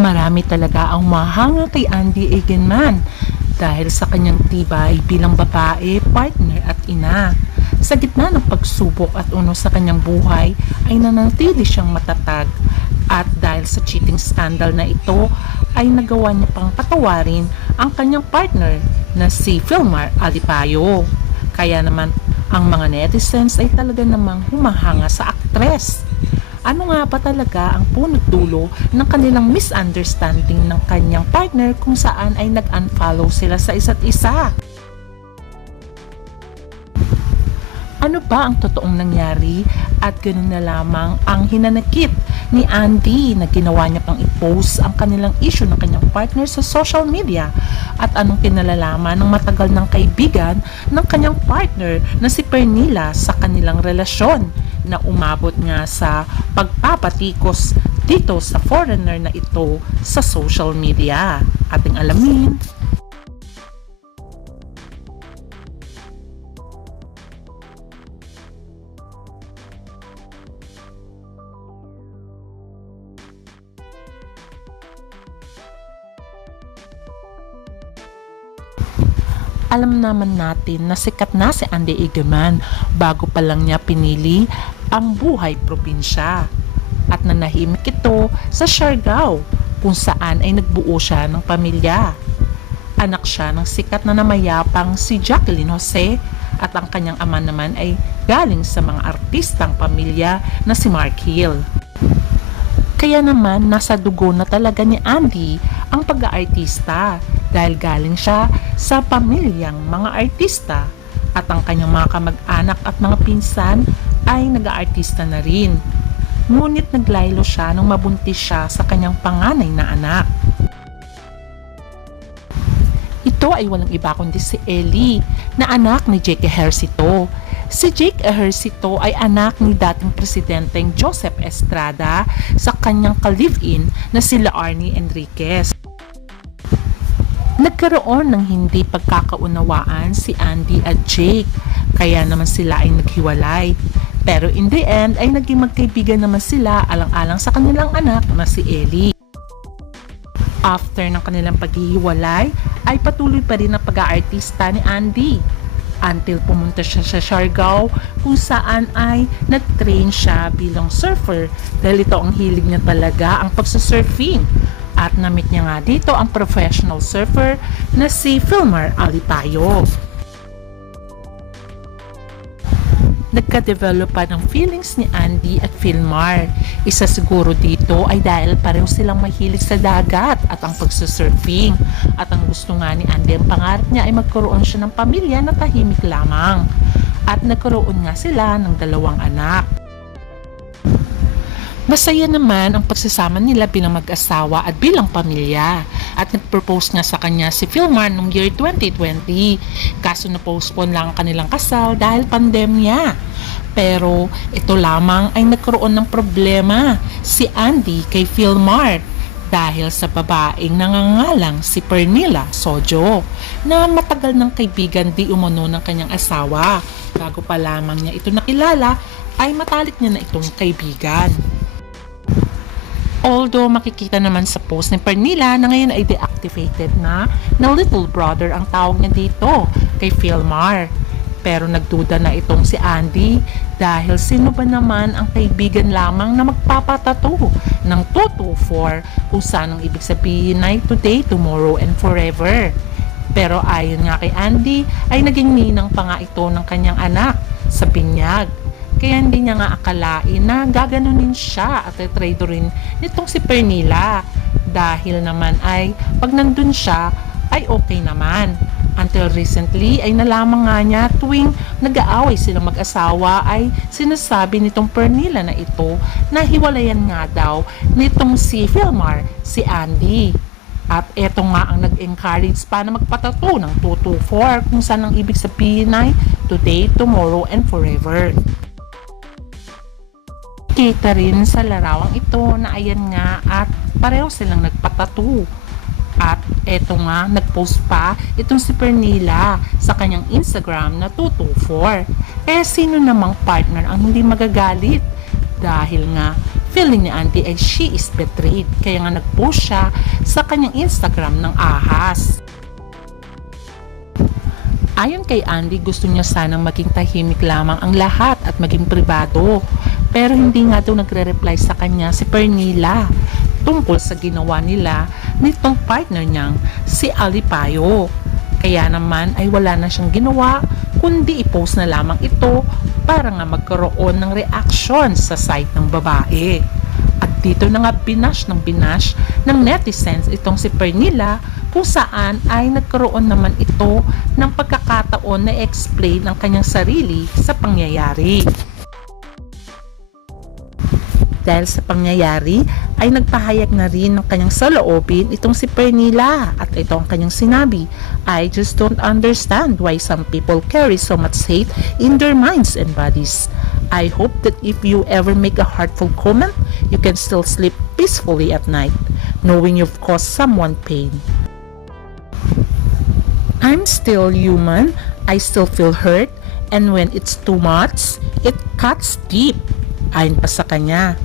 Marami talaga ang mahanga kay Andy Egenman dahil sa kanyang tibay bilang babae, partner at ina. Sa gitna ng pagsubok at uno sa kanyang buhay ay nanatili siyang matatag at dahil sa cheating scandal na ito ay nagawa niya pang patawarin ang kanyang partner na si Filmar Alipayo. Kaya naman ang mga netizens ay talaga namang humahanga sa aktres. Ano nga ba talaga ang punot dulo ng kanilang misunderstanding ng kanyang partner kung saan ay nag-unfollow sila sa isa't isa? Ano ba ang totoong nangyari? At ganun na lamang ang hinanakit ni Andy na ginawa niya pang i-post ang kanilang issue ng kanyang partner sa social media. At anong kinalalaman ng matagal ng kaibigan ng kanyang partner na si Pernila sa kanilang relasyon na umabot nga sa pagpapatikos dito sa foreigner na ito sa social media. Ating alamin. Alam naman natin na sikat na si Andy Egeman bago pa lang niya pinili ang buhay probinsya. At nanahimik ito sa Siargao kung saan ay nagbuo siya ng pamilya. Anak siya ng sikat na namayapang si Jacqueline Jose at ang kanyang ama naman ay galing sa mga artistang pamilya na si Mark Hill. Kaya naman nasa dugo na talaga ni Andy ang pag-aartista dahil galing siya sa pamilyang mga artista at ang kanyang mga kamag-anak at mga pinsan ay nag-aartista na rin. Ngunit naglaylo siya nung mabuntis siya sa kanyang panganay na anak. Ito ay walang iba kundi si Ellie na anak ni Jake Ejercito. Si Jake Ejercito ay anak ni dating presidenteng Joseph Estrada sa kanyang ka-live-in na sila Arnie Enriquez. Nagkaroon ng hindi pagkakaunawaan si Andy at Jake, kaya naman sila ay naghiwalay. Pero in the end ay naging magkaibigan naman sila alang-alang sa kanilang anak na si Ellie. After ng kanilang paghihiwalay, ay patuloy pa rin ang pag-aartista ni Andy. Until pumunta siya sa Siargao kung saan ay nag-train siya bilang surfer dahil ito ang hilig niya talaga ang pagsasurfing at namit niya nga dito ang professional surfer na si Filmar Alipayo. Nagka-develop pa ng feelings ni Andy at Filmar. Isa siguro dito ay dahil pareho silang mahilig sa dagat at ang pagsusurfing. At ang gusto nga ni Andy, ang pangarap niya ay magkaroon siya ng pamilya na tahimik lamang. At nagkaroon nga sila ng dalawang anak. Masaya naman ang pagsasama nila bilang mag-asawa at bilang pamilya. At nag-propose nga sa kanya si Philmar noong year 2020. Kaso na-postpone lang ang kanilang kasal dahil pandemya. Pero ito lamang ay nagkaroon ng problema si Andy kay Philmar dahil sa babaeng nangangalang si Pernilla Sojo na matagal ng kaibigan di umano ng kanyang asawa. Bago pa lamang niya ito nakilala ay matalik niya na itong kaibigan. Although makikita naman sa post ni Pernilla na ngayon ay deactivated na na little brother ang tawag niya dito kay Philmar. Pero nagduda na itong si Andy dahil sino ba naman ang kaibigan lamang na magpapatato ng 224 kung saan ang ibig sabihin ay today, tomorrow, and forever. Pero ayon nga kay Andy ay naging ninang pa nga ito ng kanyang anak sa binyag kaya hindi niya nga akalain na gaganunin siya at rin nitong si Pernila. Dahil naman ay pag nandun siya ay okay naman. Until recently ay nalaman nga niya tuwing nag-aaway silang mag-asawa ay sinasabi nitong Pernila na ito na hiwalayan nga daw nitong si Filmar, si Andy. At eto nga ang nag-encourage pa na magpatato ng 224 kung saan ang ibig sabihin ay today, tomorrow, and forever. Kita rin sa larawang ito na ayan nga at pareho silang nagpatato. At eto nga, nagpost pa itong si Pernila sa kanyang Instagram na 224. Eh sino namang partner ang hindi magagalit dahil nga feeling ni Andy ay she is betrayed kaya nga nag-post siya sa kanyang Instagram ng ahas. Ayon kay Andy, gusto niya sanang maging tahimik lamang ang lahat at maging pribado. Pero hindi nga daw nagre-reply sa kanya si Pernila tungkol sa ginawa nila nitong partner niyang si Alipayo. Kaya naman ay wala na siyang ginawa kundi i-post na lamang ito para nga magkaroon ng reaction sa side ng babae. At dito na nga binash ng binash ng netizens itong si Pernila kung saan ay nagkaroon naman ito ng pagkakataon na explain ang kanyang sarili sa pangyayari. Dahil sa pangyayari ay nagpahayag na rin ng kanyang saloobin itong si Pernila at ito ang kanyang sinabi, I just don't understand why some people carry so much hate in their minds and bodies. I hope that if you ever make a hurtful comment, you can still sleep peacefully at night, knowing you've caused someone pain. I'm still human, I still feel hurt, and when it's too much, it cuts deep. Ayon pa sa kanya.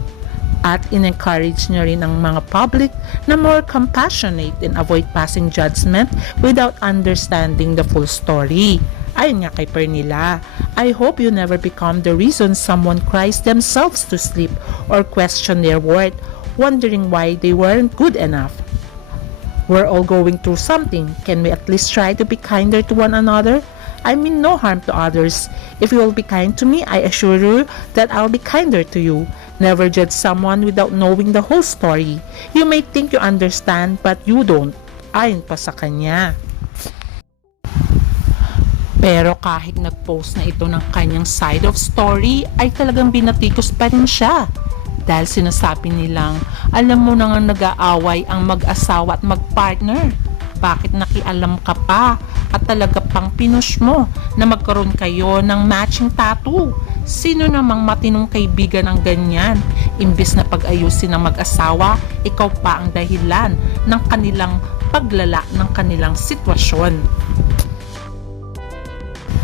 At in-encourage niya rin ang mga public na more compassionate and avoid passing judgment without understanding the full story. Ayon nga kay Pernila, I hope you never become the reason someone cries themselves to sleep or question their worth, wondering why they weren't good enough. We're all going through something. Can we at least try to be kinder to one another? I mean no harm to others. If you will be kind to me, I assure you that I'll be kinder to you. Never judge someone without knowing the whole story. You may think you understand, but you don't. Ayon pa sa kanya. Pero kahit nag-post na ito ng kanyang side of story, ay talagang binatikos pa rin siya. Dahil sinasabi nilang, alam mo na nga nag-aaway ang mag-asawa at mag-partner. Bakit nakialam ka pa at talaga pang pinush mo na magkaroon kayo ng matching tattoo? Sino namang matinong kaibigan ang ganyan? Imbis na pag-ayusin ng mag-asawa, ikaw pa ang dahilan ng kanilang paglala ng kanilang sitwasyon.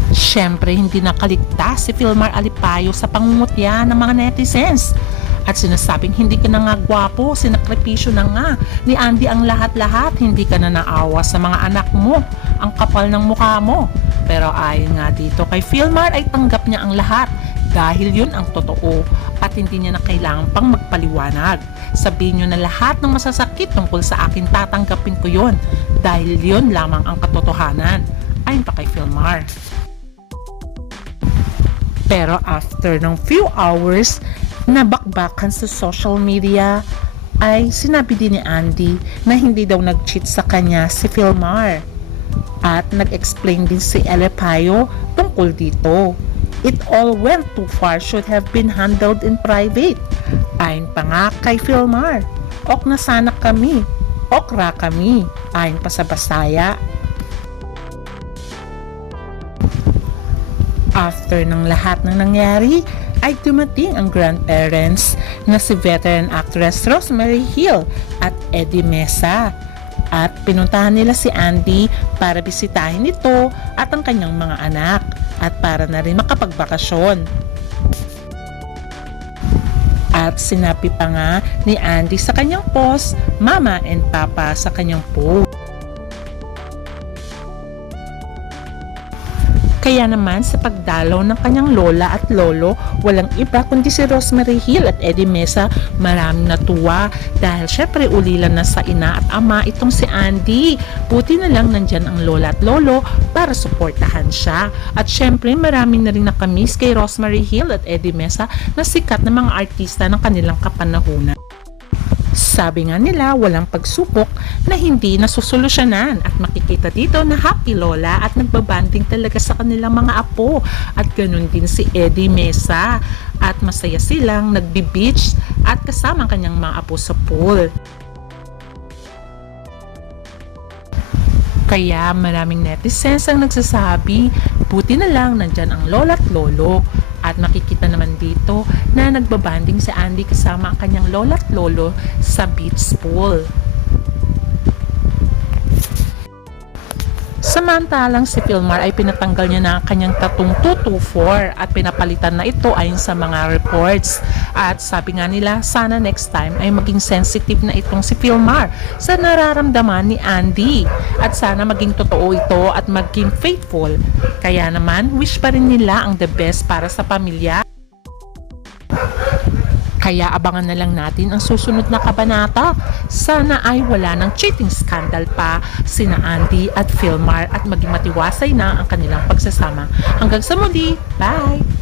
Siyempre, hindi nakaligtas si Filmar Alipayo sa pangungutya ng mga netizens. At sinasabing hindi ka na nga gwapo, sinakripisyo na nga ni Andy ang lahat-lahat, hindi ka na naawa sa mga anak mo, ang kapal ng mukha mo. Pero ayon nga dito kay Filmar ay tanggap niya ang lahat dahil yun ang totoo at hindi niya na kailangan pang magpaliwanag. Sabihin niyo na lahat ng masasakit tungkol sa akin tatanggapin ko yon dahil yun lamang ang katotohanan. Ayon pa kay Filmar. Pero after ng few hours na bakbakan sa social media, ay sinabi din ni Andy na hindi daw nag-cheat sa kanya si Filmar. At nag-explain din si Elepayo tungkol dito. It all went too far should have been handled in private. Ayon pa nga kay Filmar, ok na sana kami, okra kami, ayon pa sa Basaya. After ng lahat ng nangyari, ay dumating ang grandparents na si veteran actress Rosemary Hill at Eddie Mesa. At pinuntahan nila si Andy para bisitahin ito at ang kanyang mga anak at para na rin makapagbakasyon. At sinabi pa nga ni Andy sa kanyang post, Mama and Papa sa kanyang post. Kaya naman sa pagdalaw ng kanyang lola at lolo, walang iba kundi si Rosemary Hill at Eddie Mesa maraming natuwa dahil syempre ulilan na sa ina at ama itong si Andy. Buti na lang nandyan ang lola at lolo para suportahan siya. At syempre maraming na rin nakamiss kay Rosemary Hill at Eddie Mesa na sikat na mga artista ng kanilang kapanahunan. Sabi nga nila, walang pagsupok na hindi nasusolusyonan at makikita dito na happy lola at nagbabanding talaga sa kanilang mga apo at ganun din si Eddie Mesa at masaya silang nagbi-beach at kasama ang kanyang mga apo sa pool. Kaya maraming netizens ang nagsasabi, buti na lang nandyan ang lola at lolo. At makikita naman dito na nagbabanding si Andy kasama ang kanyang lola at lolo sa beach pool. Samantalang si Filmar ay pinatanggal niya na ang kanyang tatong 224 at pinapalitan na ito ayon sa mga reports. At sabi nga nila, sana next time ay maging sensitive na itong si Filmar sa nararamdaman ni Andy. At sana maging totoo ito at maging faithful. Kaya naman, wish pa rin nila ang the best para sa pamilya. Kaya abangan na lang natin ang susunod na kabanata. Sana ay wala ng cheating scandal pa sina Andy at Philmar at maging matiwasay na ang kanilang pagsasama. Hanggang sa muli, bye!